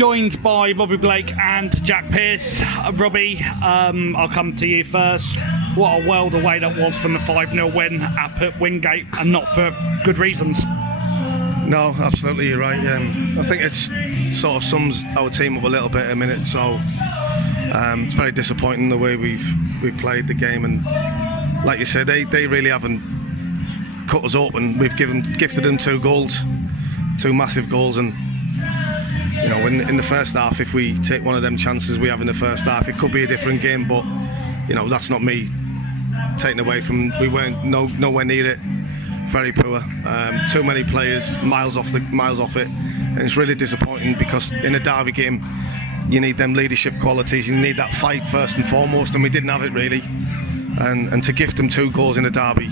joined by Robbie Blake and Jack Pearce. Robbie, I'll come to you first. What a world away that was from the 5-0 win at Wingate, and not for good reasons. No, absolutely, you're right. I think it's sort of sums our team up a little bit a minute. So it's very disappointing the way we've played the game, and like you said, they really haven't cut us open. We've gifted them 2 goals, 2 massive goals, and you know, in the first half, if we take one of them chances we have in the first half, it could be a different game. But you know, that's not me taking away from. We weren't nowhere near it. Very poor. Too many players miles off it, and it's really disappointing because in a derby game, you need them leadership qualities. You need that fight first and foremost, and we didn't have it really. And to gift them 2 goals in a derby,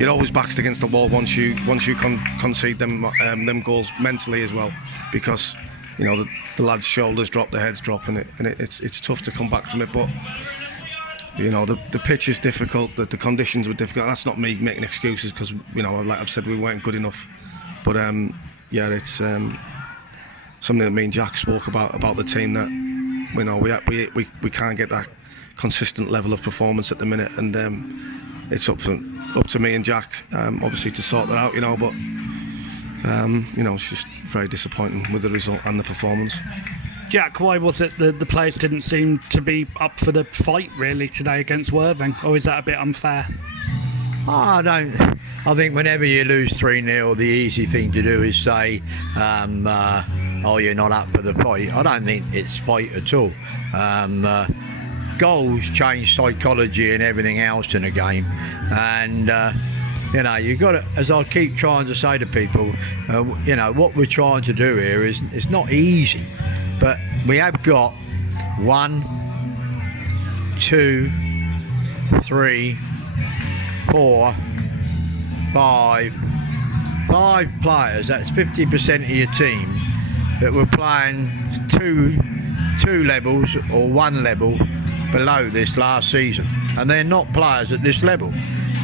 you're always backed against the wall once you concede them goals mentally as well, because you know the lads' shoulders drop, their heads drop, and it's tough to come back from it. But you know, the pitch is difficult, the conditions were difficult. That's not me making excuses, because you know, like I've said, we weren't good enough. But yeah, it's something that me and Jack spoke about the team, that you know we can't get that consistent level of performance at the minute, and it's up to me and Jack obviously to sort that out, you know. But you know, it's just very disappointing with the result and the performance. Jack, why was it the players didn't seem to be up for the fight really today against Worthing, or is that a bit unfair? I think whenever you lose 3-0, the easy thing to do is say, oh, you're not up for the fight. I don't think it's fight at all. Goals change psychology and everything else in a game, and you know, you've got to, as I keep trying to say to people, you know, what we're trying to do here is, it's not easy, but we have got 1, 2, 3, 4, 5 players, that's 50% of your team, that were playing two levels or 1 level below this last season, and they're not players at this level,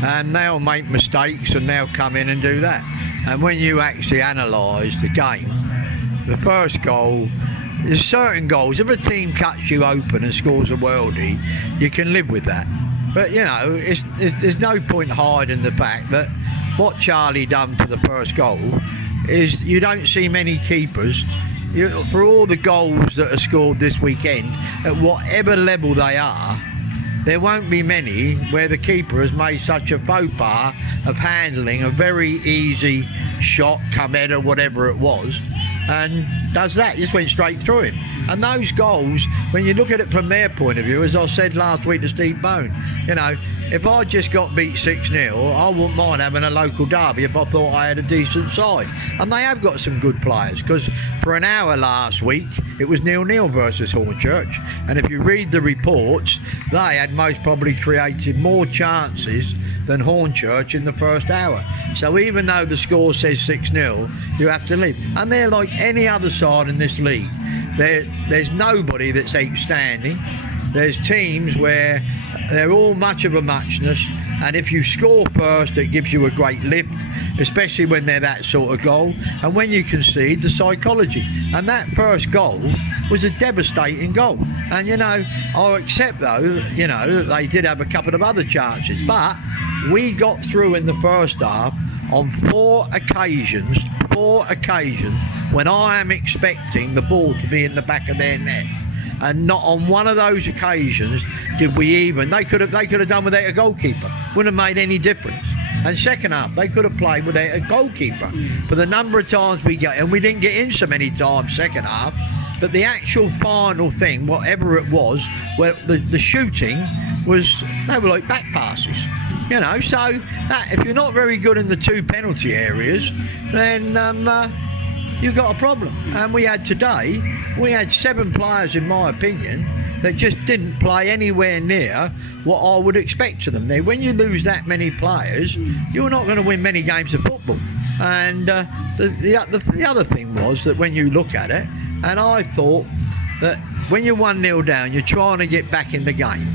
and they'll make mistakes and they'll come in and do that. And when you actually analyse the game, the first goal, there's certain goals, if a team cuts you open and scores a worldie, you can live with that. But you know, there's no point hiding the fact that what Charlie done for the first goal is, you don't see many keepers, for all the goals that are scored this weekend, at whatever level they are, there won't be many where the keeper has made such a faux pas of handling a very easy shot, come header, whatever it was, and does that, just went straight through him. And those goals, when you look at it from their point of view, as I said last week to Steve Bone, you know, if I just got beat 6-0, I wouldn't mind having a local derby if I thought I had a decent side. And they have got some good players, because for an hour last week, it was 0-0 versus Hornchurch. And if you read the reports, they had most probably created more chances than Hornchurch in the first hour. So even though the score says 6-0, you have to leave. And they're like any other side in this league. There's nobody that's outstanding. There's teams where they're all much of a muchness, and if you score first, it gives you a great lift, especially when they're that sort of goal. And when you concede, the psychology. And that first goal was a devastating goal. And you know, I'll accept though, you know, they did have a couple of other chances, but we got through in the first half on 4 occasions when I am expecting the ball to be in the back of their net. And not on one of those occasions did we even. They could have done without a goalkeeper. Wouldn't have made any difference. And second half, they could have played without a goalkeeper. But the number of times we get, and we didn't get in so many times second half, but the actual final thing, whatever it was, where the shooting was, they were like back passes. You know, so that, if you're not very good in the 2 penalty areas, then you've got a problem. And we had 7 players, in my opinion, that just didn't play anywhere near what I would expect of them. Now, when you lose that many players, you're not going to win many games of football. And the other thing was that when you look at it, and I thought that when you're 1-0 down, you're trying to get back in the game.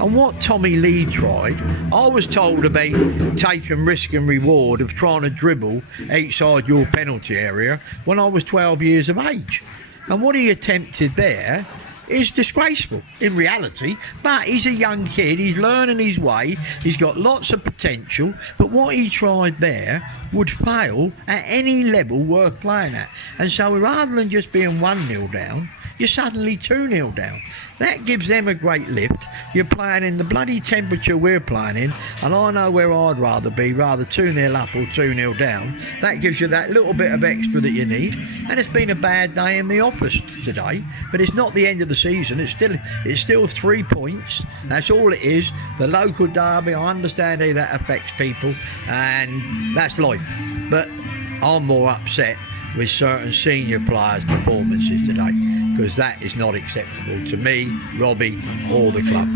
And what Tommy Lee tried, I was told about taking risk and reward of trying to dribble outside your penalty area when I was 12 years of age. And what he attempted there is disgraceful in reality, but he's a young kid, he's learning his way, he's got lots of potential, but what he tried there would fail at any level worth playing at. And so rather than just being 1-0 down, you're suddenly 2-0 down. That gives them a great lift. You're playing in the bloody temperature we're playing in, and I know where I'd rather be, rather 2-0 up or 2-0 down. That gives you that little bit of extra that you need. And it's been a bad day in the office today, but it's not the end of the season. It's still 3 points. That's all it is. The local derby, I understand how that affects people, and that's life. But I'm more upset with certain senior players' performances today, because that is not acceptable to me, Robbie, or the club.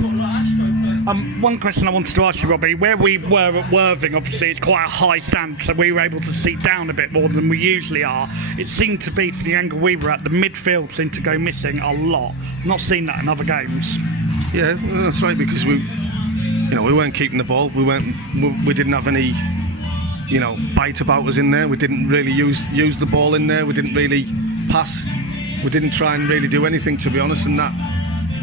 One question I wanted to ask you, Robbie, where we were at Worthing, obviously it's quite a high stand, so we were able to sit down a bit more than we usually are. It seemed to be, for the angle we were at, the midfield seemed to go missing a lot. Not seen that in other games. Yeah, that's right, because we weren't keeping the ball. We didn't have any, bite about us in there. We didn't really use the ball in there. We didn't really pass. We didn't try and really do anything, to be honest, and that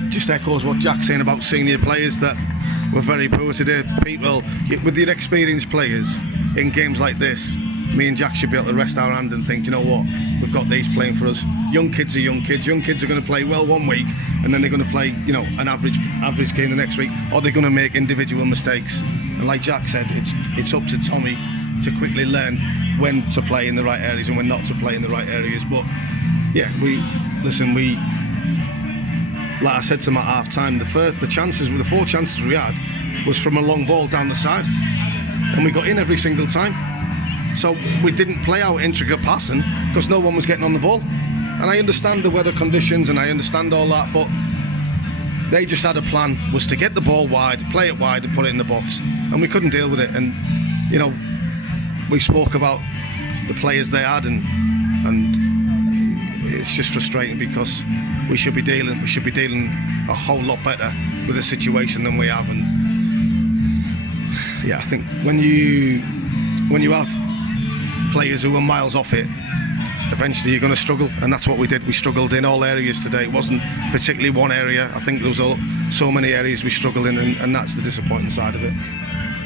just echoes what Jack's saying about senior players, that were very poor today. People, with the experienced players in games like this, me and Jack should be able to rest our hand and think, you know what, we've got these playing for us. Young kids are young kids. Young kids are going to play well one week, and then they're going to play, an average game the next week, or they're going to make individual mistakes. And like Jack said, it's up to Tommy to quickly learn when to play in the right areas and when not to play in the right areas. But yeah, like I said to him at half time, the 4 chances we had was from a long ball down the side, and we got in every single time. So we didn't play out intricate passing because no one was getting on the ball. And I understand the weather conditions and I understand all that, but they just had a plan, was to get the ball wide, play it wide and put it in the box, and we couldn't deal with it. And we spoke about the players they had, and it's just frustrating because we should be dealing a whole lot better with the situation than we have. And yeah, I think when you have players who are miles off it, eventually you're going to struggle, and that's what we did. We struggled in all areas today. It wasn't particularly one area. I think there was so many areas we struggled in, and that's the disappointing side of it.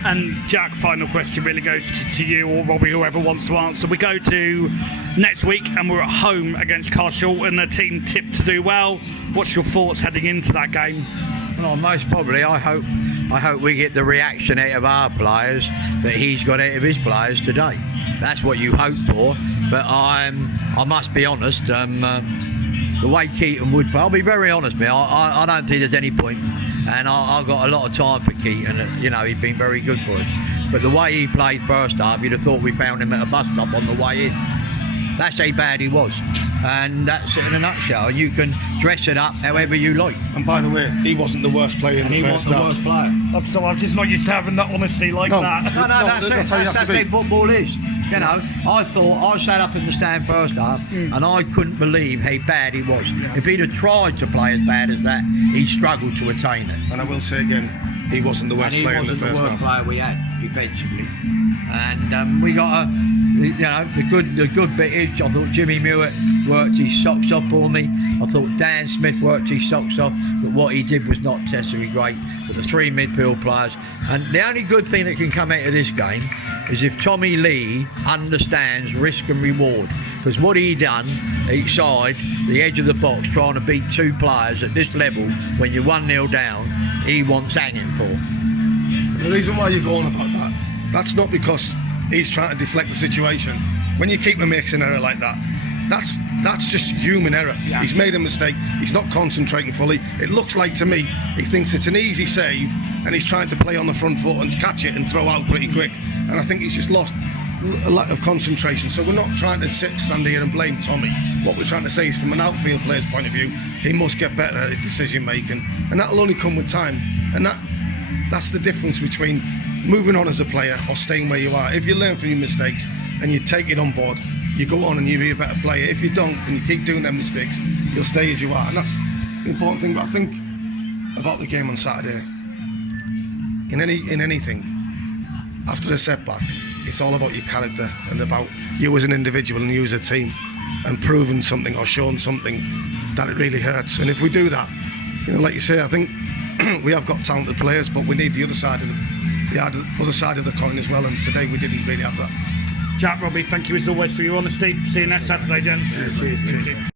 And Jack, final question really goes to you or Robbie, whoever wants to answer. We go to next week and we're at home against Carshall, and the team tipped to do well. What's your thoughts heading into that game? Well, most probably, I hope we get the reaction out of our players that he's got out of his players today. That's what you hope for. But I must be honest, the way Keaton would play, I'll be very honest, mate, I don't think there's any point. And I've got a lot of time for Keaton. He's been very good for us. But the way he played first half, you'd have thought we found him at a bus stop on the way in. That's how bad he was. And that's it in a nutshell. You can dress it up however you like. And by the way, he wasn't the worst player in the first half. He wasn't the worst player. So I'm just not used to having that honesty like that. No, that's how football is. I sat up in the stand first half and I couldn't believe how bad he was. If he'd have tried to play as bad as that, he struggled to attain it. And I will say again, he wasn't the worst player in the first half. He wasn't the worst player we had, defensively. And we got the good bit is, I thought Jimmy Mewett worked his socks off for me. I thought Dan Smith worked his socks off, but what he did was not necessarily great. But the 3 midfield players, and the only good thing that can come out of this game is if Tommy Lee understands risk and reward, because what he done each side, the edge of the box, trying to beat 2 players at this level when you're 1-0 down, he wants hanging for. The reason why you're going about that, that's not because he's trying to deflect the situation. When you keep makes an error like that, that's just human error. Yeah. He's made a mistake. He's not concentrating fully. It looks like to me he thinks it's an easy save, and he's trying to play on the front foot and catch it and throw out pretty quick. And I think he's just lost a lack of concentration. So we're not trying to stand here and blame Tommy. What we're trying to say is, from an outfield player's point of view, he must get better at his decision making, and that'll only come with time. And that's the difference between moving on as a player or staying where you are. If you learn from your mistakes and you take it on board, you go on and you'll be a better player. If you don't and you keep doing them mistakes, you'll stay as you are. And that's the important thing. But I think about the game on Saturday, in anything, after a setback, it's all about your character and about you as an individual and you as a team. and proven something or shown something that it really hurts. And if we do that, you know, like you say, I think we have got talented players, but we need the other side of the coin as well. And today we didn't really have that. Jack, Robbie, thank you as always for your honesty. See you next Saturday, gents. Cheers.